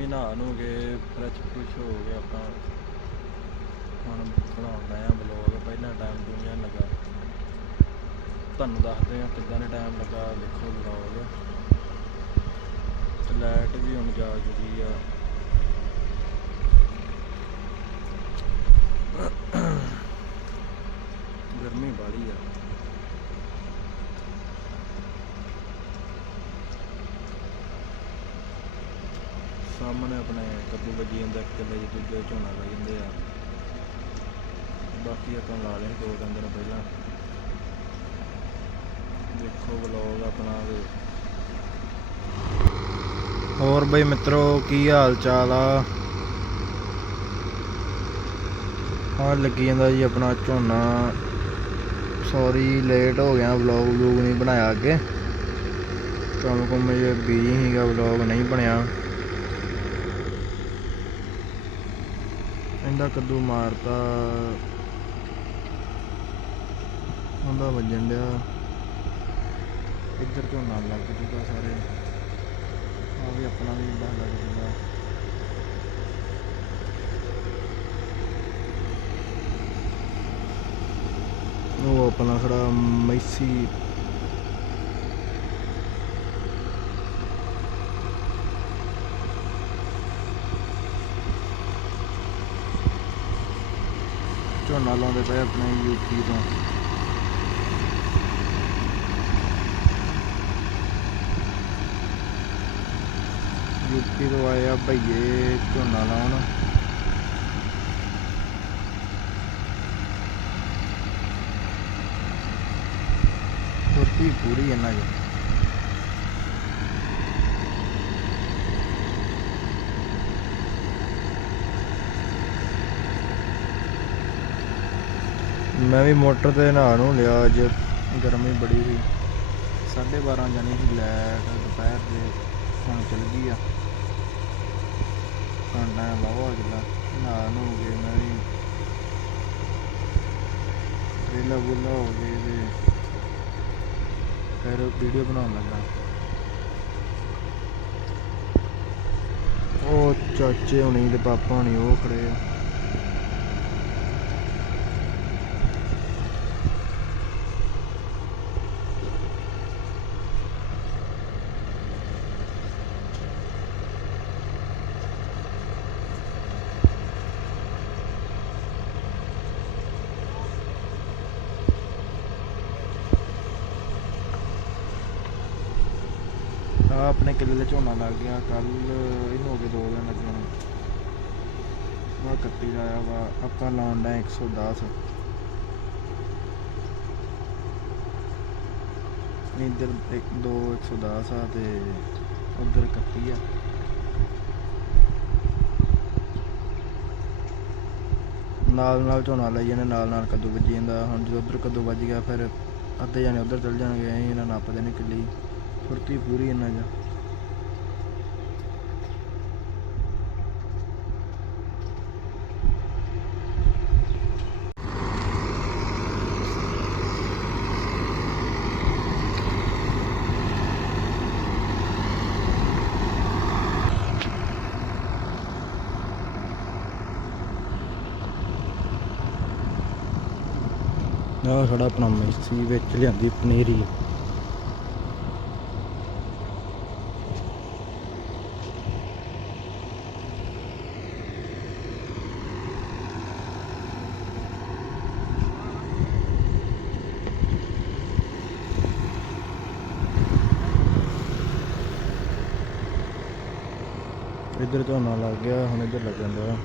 ਵੀ ਨਹਾ ਨੂੰ ਗਏ ਫਰੈਸ਼ ਫਰੁਸ਼ ਹੋ ਗਏ ਆਪਾਂ। ਹੁਣ ਬਣਾਉਂਦਾ ਆ ਬਲੌਗ ਪਹਿਲਾਂ ਟਾਈਮ ਦੁਨੀਆ ਲੱਗਾ। ਤੁਹਾਨੂੰ ਦੱਸਦੇ ਆ ਕਿੱਦਾਂ ਦੇ ਟਾਈਮ ਲੱਗਾ, ਦੇਖੋ ਬਲੌਗ ਤੇ ਲਾਈਟ ਵੀ ਹੁਣ ਜਾ ਚੁੱਕੀ ਆ ਗਰਮੀ ਬਾੜੀ ਆ ਸਾਹਮਣੇ ਆਪਣੇ ਕੱਦੂ ਵੱਜੀ ਜਾਂਦਾ, ਇੱਕ ਕਿੱਲੇ ਚ ਦੂਜੇ ਝੋਨਾ ਲਾਈ ਜਾਂਦੇ ਆ। ਬਾਕੀ ਆਪਾਂ ਲਾ ਲਏ ਦੋ ਤਿੰਨ ਦਿਨ ਪਹਿਲਾਂ। ਦੇਖੋ ਵਲੌਗ ਆਪਣਾ ਤੇ ਹੋਰ ਬਈ ਮਿੱਤਰੋ, ਕੀ ਹਾਲ ਚਾਲ ਆ? ਆ ਲੱਗੀ ਜਾਂਦਾ ਜੀ ਆਪਣਾ ਝੋਨਾ। ਸੌਰੀ ਲੇਟ ਹੋ ਗਿਆ ਵਲੌਗ ਵਲੂਗ ਨਹੀਂ ਬਣਾਇਆ ਅੱਗੇ। ਕੰਮ ਕੁਮ ਜੇ ਬੀਜੀ ਸੀਗਾ ਵਲੌਗ ਨਹੀਂ ਬਣਿਆ। ਇਹਦਾ ਕੱਦੂ ਮਾਰਤਾ। ਉਹਦਾ ਵੱਜਣ ਡਿਆ। ਇੱਧਰ ਝੋਨਾ ਲੱਗ ਜੂਗਾ ਸਾਰੇ। ਆ ਵੀ ਆਪਣਾ ਵੀ ਇੱਦਾਂ ਲੱਗ ਜੂਗਾ। ਉਹ ਆਪਣਾ ਖੜਾ ਮੈਸੀ ਝੋਨਾ ਲਾਉਂਦੇ ਪਏ ਆਪਣੇ ਯੂਪੀ ਤੋਂ। ਯੂਪੀ ਤੋਂ ਆਇਆ ਆ ਭਈਏ ਝੋਨਾ ਲਾਉਣ ਫੁਰਤੀ ਪੂਰੀ ਇਹਨਾਂ ਦੀ। ਮੈਂ ਵੀ ਮੋਟਰ ਤੇ ਨਹਾ ਨੂੰ ਲਿਆ, ਅੱਜ ਗਰਮੀ ਬੜੀ ਸੀ। 12:30 ਜਾਣੀ ਸੀ ਲੈਟ ਦੁਪਹਿਰ ਦੇ, ਹੁਣ ਚਲ ਗਈ ਆ। ਹੁਣ ਟਾਈਮ ਲਾਵਾ ਕਿਲਾ ਨਹਾ ਨੂੰ ਗਏ ਮੈਂ ਵੀ ਰੇਲਾ ਬੁੱਲਾ ਹੋ ਗਏ ਤੇ ਫਿਰ ਵੀਡੀਓ ਬਣਾਉਣ ਲੱਗਾ। ਉਹ ਚਾਚੇ ਹੁਣੀ ਤੇ ਪਾਪਾ ਹੁਣੀ ਉਹ ਖੜੇ ਆ। ਆ ਆਪਣੇ ਕਿੱਲੇ ਦੇ ਝੋਨਾ ਲੱਗ ਗਿਆ ਕੱਲ ਇਹਨੂੰ ਹੋ ਗਏ ਦੋ ਦਿਨ ਲੱਗੇ ਨੂੰ ਵਾ ਕੱਤੀ ਲਾਇਆ ਵਾ, ਆਪਾਂ ਲਾਉਣ ਦਾ 110 ਇੱਧਰ ਇੱਕ, ਦੋ 110 ਆ ਤੇ ਉਧਰ ਕੱਤੀ ਆ। ਨਾਲ ਨਾਲ ਝੋਨਾ ਲਈ ਜਾਂਦੇ, ਨਾਲ ਨਾਲ ਕੱਦੂ ਵੱਜੀ ਜਾਂਦਾ। ਹੁਣ ਜਦੋਂ ਉਧਰ ਕੱਦੂ ਵੱਜ ਗਿਆ, ਫਿਰ ਅੱਧੇ ਜਾਣੇ ਉਧਰ ਚਲ ਜਾਣਗੇ ਐਂ ਇਹਨਾਂ ਨੱਪਦੇ ਨੇ ਕਿੱਲੀ। ਫੁਰਤੀ ਪੂਰੀ ਇਹਨਾਂ ਜਾ ਆਹ ਸਾਡਾ ਆਪਣਾ ਮੇਸੀ ਵਿੱਚ ਲਿਆਂਦੀ ਪਨੀਰੀ। ਇੱਧਰ ਝੋਨਾ ਲੱਗ ਗਿਆ ਹੁਣ ਇੱਧਰ ਲੱਗਣ ਡਿਆ